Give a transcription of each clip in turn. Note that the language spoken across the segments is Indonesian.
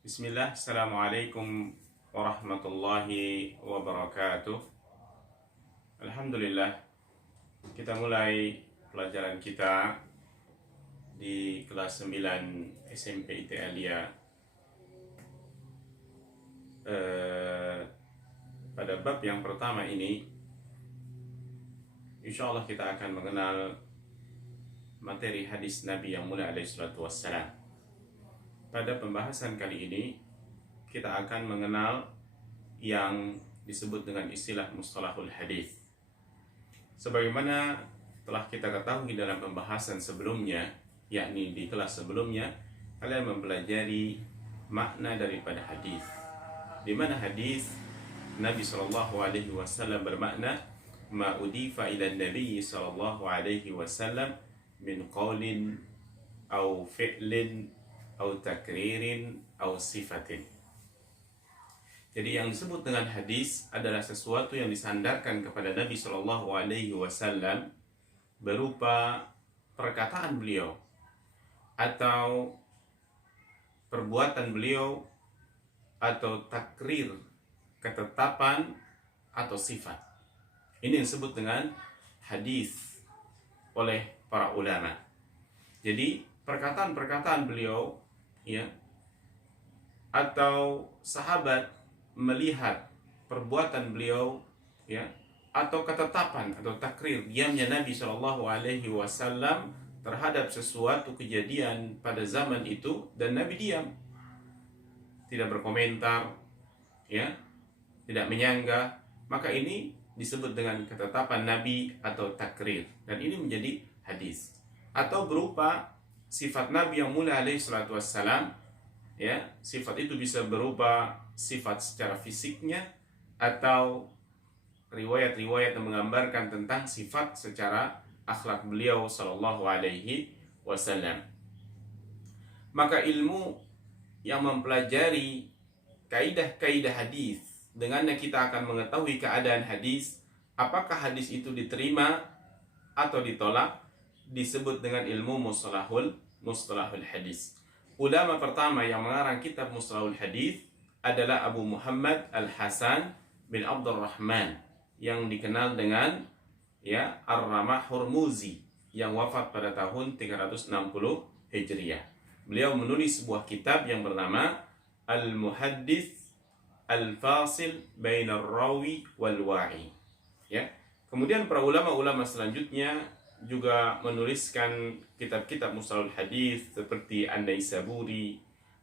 Bismillah, Assalamualaikum warahmatullahi wabarakatuh. Alhamdulillah, kita mulai pelajaran kita di kelas 9 SMP IT Alia. Pada bab yang pertama ini, insya Allah kita akan mengenal materi hadis Nabi yang mulia alaihi salatu wassalam. Pada pembahasan kali ini, kita akan mengenal yang disebut dengan istilah mustalahul hadis. Sebagaimana telah kita ketahui dalam pembahasan sebelumnya, yakni di kelas sebelumnya, kalian mempelajari makna daripada hadis. Di mana hadis Nabi SAW bermakna ma udifa ila Nabi SAW min qaulin au fi'lin atau takririn atau sifatin. Jadi yang disebut dengan hadis adalah sesuatu yang disandarkan kepada Nabi SAW berupa perkataan beliau atau perbuatan beliau atau takrir, ketetapan atau sifat. Ini yang disebut dengan hadis oleh para ulama. Jadi perkataan-perkataan beliau, ya, atau sahabat melihat perbuatan beliau, ya, atau ketetapan atau takrir diamnya Nabi SAW terhadap sesuatu kejadian pada zaman itu, dan Nabi diam, tidak berkomentar, ya, tidak menyanggah, maka ini disebut dengan ketetapan Nabi atau takrir, dan ini menjadi hadis. Atau berupa sifat Nabi yang mulia alaihi salatu wassalam, ya, sifat itu bisa berupa sifat secara fisiknya atau riwayat-riwayat yang menggambarkan tentang sifat secara akhlak beliau sallallahu alaihi wasallam. Maka ilmu yang mempelajari kaidah-kaidah hadis, dengannya kita akan mengetahui keadaan hadis, apakah hadis itu diterima atau ditolak, disebut dengan ilmu mustalahul hadis. Ulama pertama yang mengarang kitab mustalahul hadis adalah Abu Muhammad Al-Hasan bin Abdurrahman, yang dikenal dengan, ya, Ar-Ramah Hurmuzi, yang wafat pada tahun 360 Hijriah. Beliau menulis sebuah kitab yang bernama Al-Muhaddits Al-Fasil Bainar Rawi wal Wa'i. Ya. Kemudian para ulama-ulama selanjutnya juga menuliskan kitab-kitab mustalahul hadis seperti An-Naisaburi,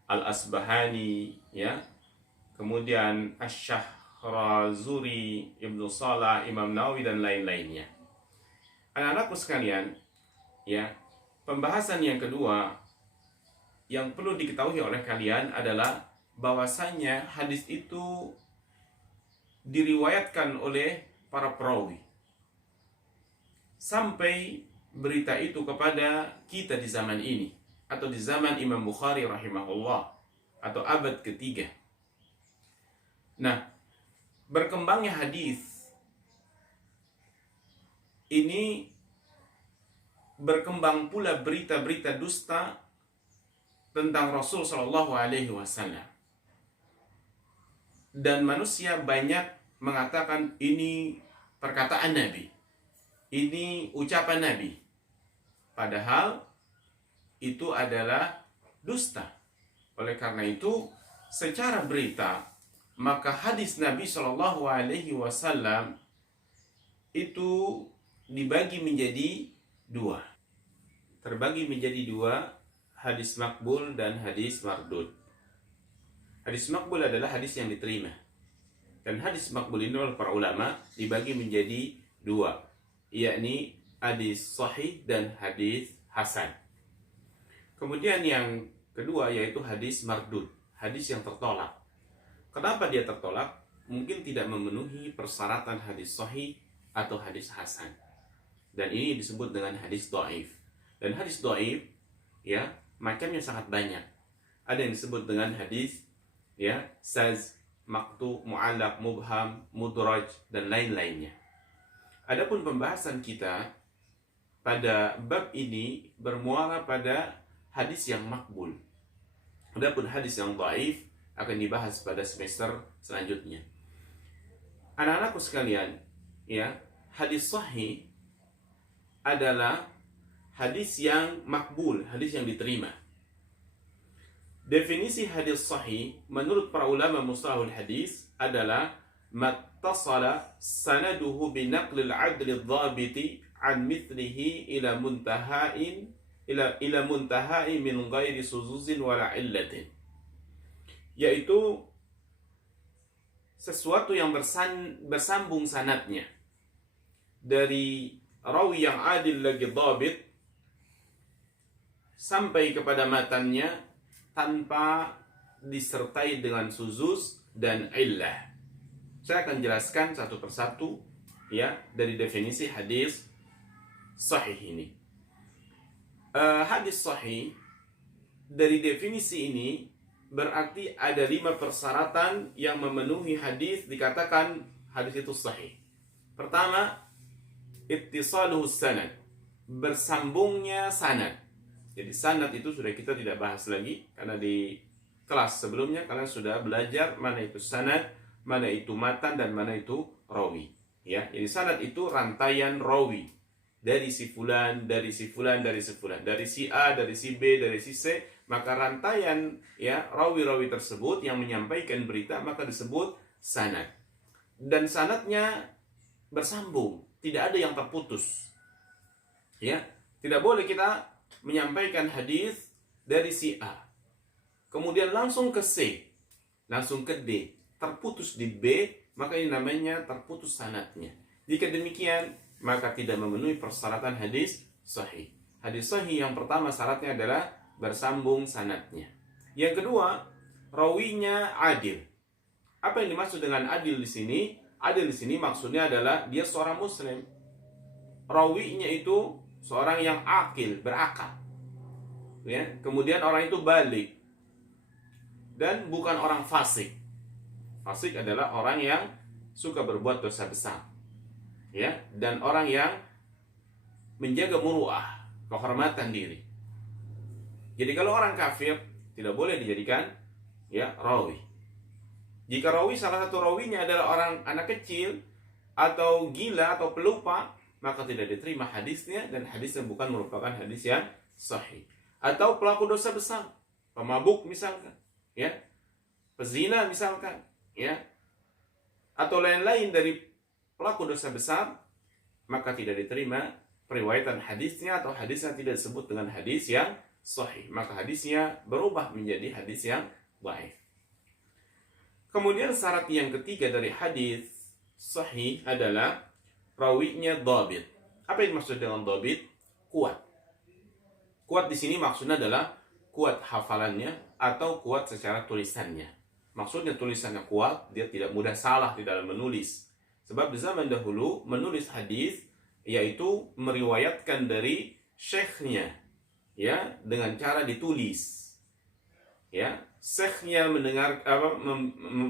Al-Asbahani, ya. Kemudian Asy-Syahrazuri, Ibnu Salah, Imam Nawawi, dan lain-lainnya. Anak-anakku sekalian, ya, pembahasan yang kedua yang perlu diketahui oleh kalian adalah bahwasanya hadis itu diriwayatkan oleh para perawi sampai berita itu kepada kita di zaman ini, atau di zaman Imam Bukhari rahimahullah, atau abad ketiga. Nah, berkembangnya hadis ini berkembang pula berita-berita dusta tentang Rasul Shallallahu Alaihi Wasallam, dan manusia banyak mengatakan ini perkataan Nabi, ini ucapan Nabi, padahal itu adalah dusta. Oleh karena itu, secara berita, maka hadis Nabi Shallallahu Alaihi Wasallam itu dibagi menjadi dua, terbagi menjadi dua, hadis makbul dan hadis mardud. Hadis makbul adalah hadis yang diterima, dan hadis makbul ini oleh para ulama dibagi menjadi dua, yakni hadis sahih dan hadis hasan. Kemudian yang kedua yaitu hadis mardud, hadis yang tertolak. Kenapa dia tertolak? Mungkin tidak memenuhi persyaratan hadis sahih atau hadis hasan, dan ini disebut dengan hadis dhaif. Dan hadis dhaif, ya, macamnya sangat banyak. Ada yang disebut dengan hadis, ya, saz, maqtu, mu'allaq, mubham, mudraj, dan lain-lainnya. Adapun pembahasan kita pada bab ini bermuara pada hadis yang makbul. Adapun hadis yang dhaif akan dibahas pada semester selanjutnya. Anak-anakku sekalian, ya, hadis sahih adalah hadis yang makbul, hadis yang diterima. Definisi hadis sahih menurut para ulama mustalahul hadis adalah mattasala sanaduhu binaqlil adli dhabiti an mithlihi ila muntahain ila muntahai min ghairi suzuzin wala illatin, yaitu sesuatu yang bersambung sanadnya dari rawi yang adil lagi dhabit sampai kepada matannya tanpa disertai dengan suzuz dan illah. Saya akan jelaskan satu persatu ya dari definisi hadis sahih ini. Hadis sahih dari definisi ini berarti ada 5 persyaratan yang memenuhi hadis dikatakan hadis itu sahih. Pertama, ittisaluhu sanad, bersambungnya sanad. Jadi sanad itu sudah kita tidak bahas lagi karena di kelas sebelumnya kalian sudah belajar mana itu sanad, mana itu matan dan mana itu rawi. Ya, jadi sanad itu rantaian rawi dari si fulan, dari si fulan, dari si fulan, dari si A, dari si B, dari si C, maka rantaian ya rawi-rawi tersebut yang menyampaikan berita maka disebut sanad. Dan sanadnya bersambung, tidak ada yang terputus. Ya, tidak boleh kita menyampaikan hadis dari si A, kemudian langsung ke C, langsung ke D, terputus di B, maka ini namanya terputus sanadnya. Jika demikian, maka tidak memenuhi persyaratan hadis sahih. Hadis sahih yang pertama syaratnya adalah bersambung sanadnya. Yang kedua, rawinya adil. Apa yang dimaksud dengan adil di sini? Adil di sini maksudnya adalah dia seorang muslim. Rawinya itu seorang yang akil, berakal. Ya, kemudian orang itu balik dan bukan orang fasik. Fasik adalah orang yang suka berbuat dosa besar. Ya, dan orang yang menjaga muruah, kehormatan diri. Jadi kalau orang kafir tidak boleh dijadikan ya rawi. Jika rawi salah satu rawinya adalah orang anak kecil atau gila atau pelupa, maka tidak diterima hadisnya dan hadisnya bukan merupakan hadis yang sahih. Atau pelaku dosa besar, pemabuk misalkan, ya, pezina misalkan, ya, atau lain-lain dari pelaku dosa besar, maka tidak diterima periwayatan hadisnya atau hadisnya tidak disebut dengan hadis yang sahih, maka hadisnya berubah menjadi hadis yang dhaif. Kemudian syarat yang ketiga dari hadis sahih adalah rawinya dhabit. Apa yang maksud dengan dhabit? Kuat. Kuat di sini maksudnya adalah kuat hafalannya atau kuat secara tulisannya. Maksudnya tulisannya kuat, dia tidak mudah salah di dalam menulis. Sebab di zaman dahulu menulis hadis yaitu meriwayatkan dari syekhnya, ya, dengan cara ditulis. Ya, syekhnya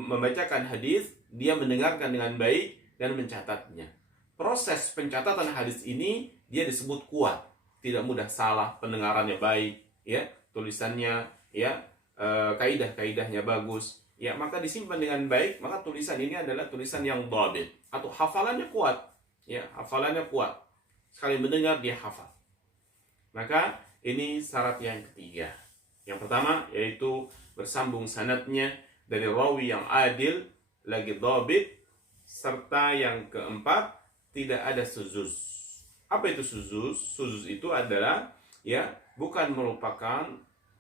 membacakan hadis, dia mendengarkan dengan baik dan mencatatnya. Proses pencatatan hadis ini dia disebut kuat, tidak mudah salah, pendengarannya baik, ya, tulisannya, ya, kaidah-kaidahnya bagus, ya, maka disimpan dengan baik, maka tulisan ini adalah tulisan yang dhabit atau hafalannya kuat, ya, hafalannya kuat. Sekali mendengar dia hafal. Maka ini syarat yang ketiga. Yang pertama yaitu bersambung sanadnya dari rawi yang adil lagi dhabit, serta yang keempat tidak ada suzuz. Apa itu suzuz? Suzuz itu adalah ya bukan merupakan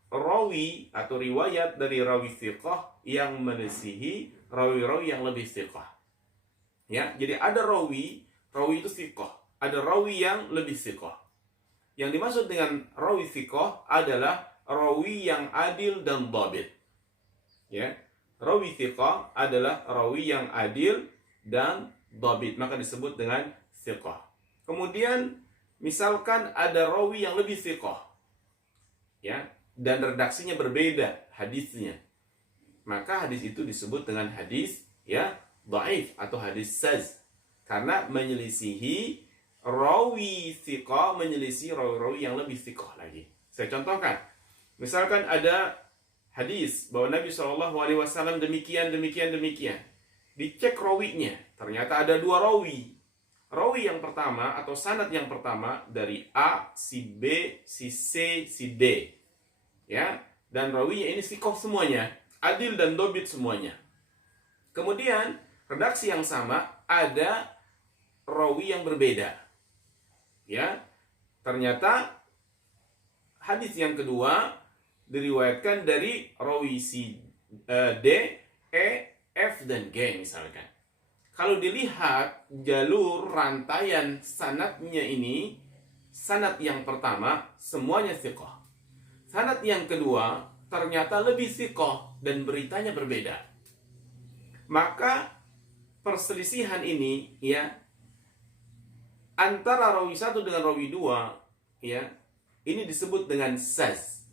rawi atau riwayat dari rawi thiqah yang menisihi rawi-rawi yang lebih thiqah. Ya, jadi ada rawi itu thiqah, ada rawi yang lebih thiqah. Yang dimaksud dengan rawi thiqah adalah rawi yang adil dan dhabit. Ya, rawi thiqah adalah rawi yang adil dan dhabit, maka disebut dengan thiqah. Kemudian misalkan ada rawi yang lebih thiqah, ya, dan redaksinya berbeda hadisnya, maka hadis itu disebut dengan hadis ya dhaif atau hadis saz, karena menyelisihi rawi thiqah, menyelisihi rawi-rawi yang lebih thiqah lagi. Saya contohkan, misalkan ada hadis bahwa Nabi SAW demikian. Dicek rawinya, ternyata ada 2 rawi. Rawi yang pertama atau sanad yang pertama dari A, si B, si C, si D. Ya, dan rawinya ini sikoh semuanya, adil dan dobit semuanya. Kemudian redaksi yang sama ada rawi yang berbeda. Ya, ternyata hadis yang kedua diriwayatkan dari rawi si D, E, F dan G misalkan. Kalau dilihat jalur rantaian sanadnya ini, sanad yang pertama semuanya thiqah. Sanad yang kedua ternyata lebih thiqah dan beritanya berbeda. Maka perselisihan ini ya antara rawi 1 dengan rawi 2 ya, ini disebut dengan saz.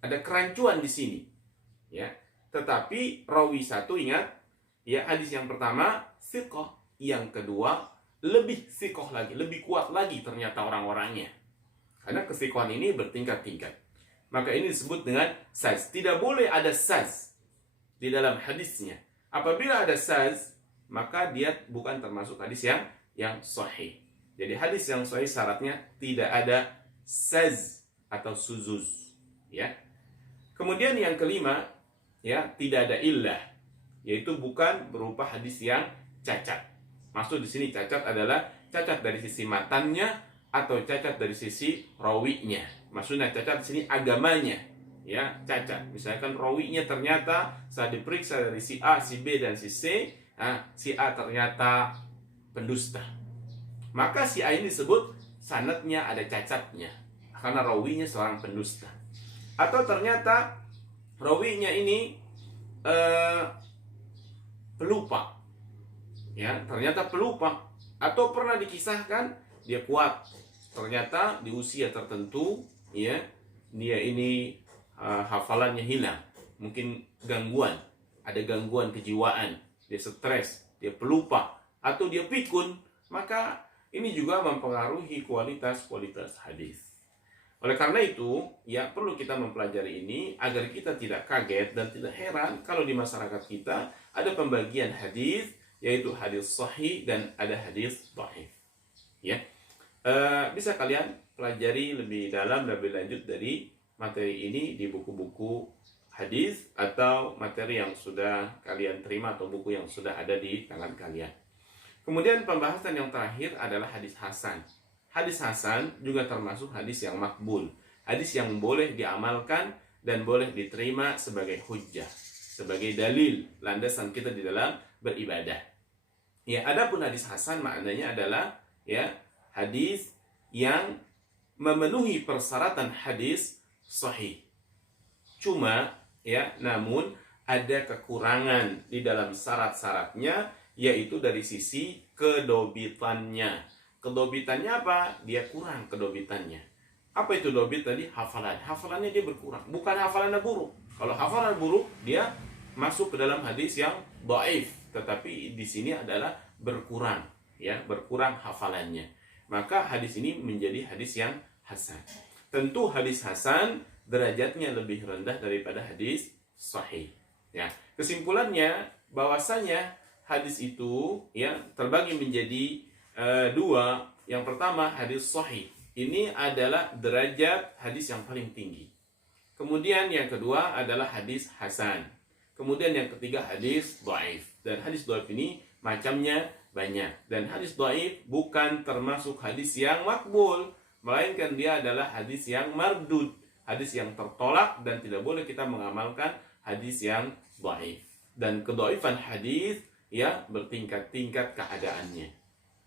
Ada kerancuan di sini. Ya. Tetapi rawi 1 ingat ya, hadis yang pertama thiqah, yang kedua lebih thiqah lagi, lebih kuat lagi ternyata orang-orangnya. Karena kethiqahan ini bertingkat-tingkat. Maka ini disebut dengan saz. Tidak boleh ada saz di dalam hadisnya. Apabila ada saz, maka dia bukan termasuk hadis yang sahih. Jadi hadis yang sahih syaratnya tidak ada saz atau suzuz, ya. Kemudian yang kelima, ya, tidak ada illah, yaitu bukan berupa hadis yang cacat. Maksud di sini cacat adalah cacat dari sisi matannya atau cacat dari sisi rawinya. Maksudnya cacat di sini agamanya, ya, cacat. Misalkan rawinya ternyata saat diperiksa dari si A, si B dan si C, si A ternyata pendusta. Maka si A ini disebut sanadnya ada cacatnya karena rawinya seorang pendusta. Atau ternyata rawinya ini pelupa, ya, ternyata pelupa, atau pernah dikisahkan dia kuat, ternyata di usia tertentu, ya, dia ini hafalannya hilang, mungkin gangguan, ada gangguan kejiwaan, dia stres, dia pelupa, atau dia pikun, maka ini juga mempengaruhi kualitas hadis. Oleh karena itu, ya perlu kita mempelajari ini agar kita tidak kaget dan tidak heran kalau di masyarakat kita ada pembagian hadis, yaitu hadis sahih dan ada hadis dhaif. Ya, bisa kalian pelajari lebih dalam, lebih lanjut dari materi ini di buku-buku hadis atau materi yang sudah kalian terima atau buku yang sudah ada di tangan kalian. Kemudian pembahasan yang terakhir adalah hadis hasan. Hadis hasan juga termasuk hadis yang makbul, hadis yang boleh diamalkan dan boleh diterima sebagai hujjah, sebagai dalil landasan kita di dalam beribadah. Ya, adapun hadis hasan maknanya adalah ya hadis yang memenuhi persyaratan hadis sahih. Cuma ya, namun ada kekurangan di dalam syarat-syaratnya, yaitu dari sisi kedobitannya. Kedobitannya apa? Dia kurang kedobitannya. Apa itu dobit tadi? Hafalan. Hafalannya dia berkurang. Bukan hafalannya buruk. Kalau hafalan buruk, dia masuk ke dalam hadis yang dhaif. Tetapi di sini adalah berkurang, ya, berkurang hafalannya. Maka hadis ini menjadi hadis yang hasan. Tentu hadis hasan derajatnya lebih rendah daripada hadis sahih. Ya, kesimpulannya bahwasanya hadis itu ya terbagi menjadi dua. Yang pertama hadis sahih. Ini adalah derajat hadis yang paling tinggi. Kemudian yang kedua adalah hadis hasan. Kemudian yang ketiga hadis dhaif. Dan hadis dhaif ini macamnya banyak. Dan hadis dhaif bukan termasuk hadis yang makbul, melainkan dia adalah hadis yang mardud, hadis yang tertolak dan tidak boleh kita mengamalkan hadis yang dhaif. Dan kedhaifan hadis ya bertingkat-tingkat keadaannya.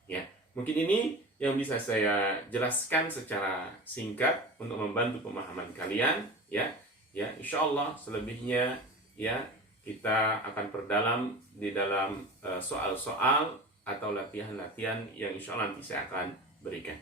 Ya, mungkin ini yang bisa saya jelaskan secara singkat untuk membantu pemahaman kalian, ya. Ya, insyaallah selebihnya ya kita akan perdalam di dalam soal-soal atau latihan-latihan yang insyaallah nanti saya akan berikan.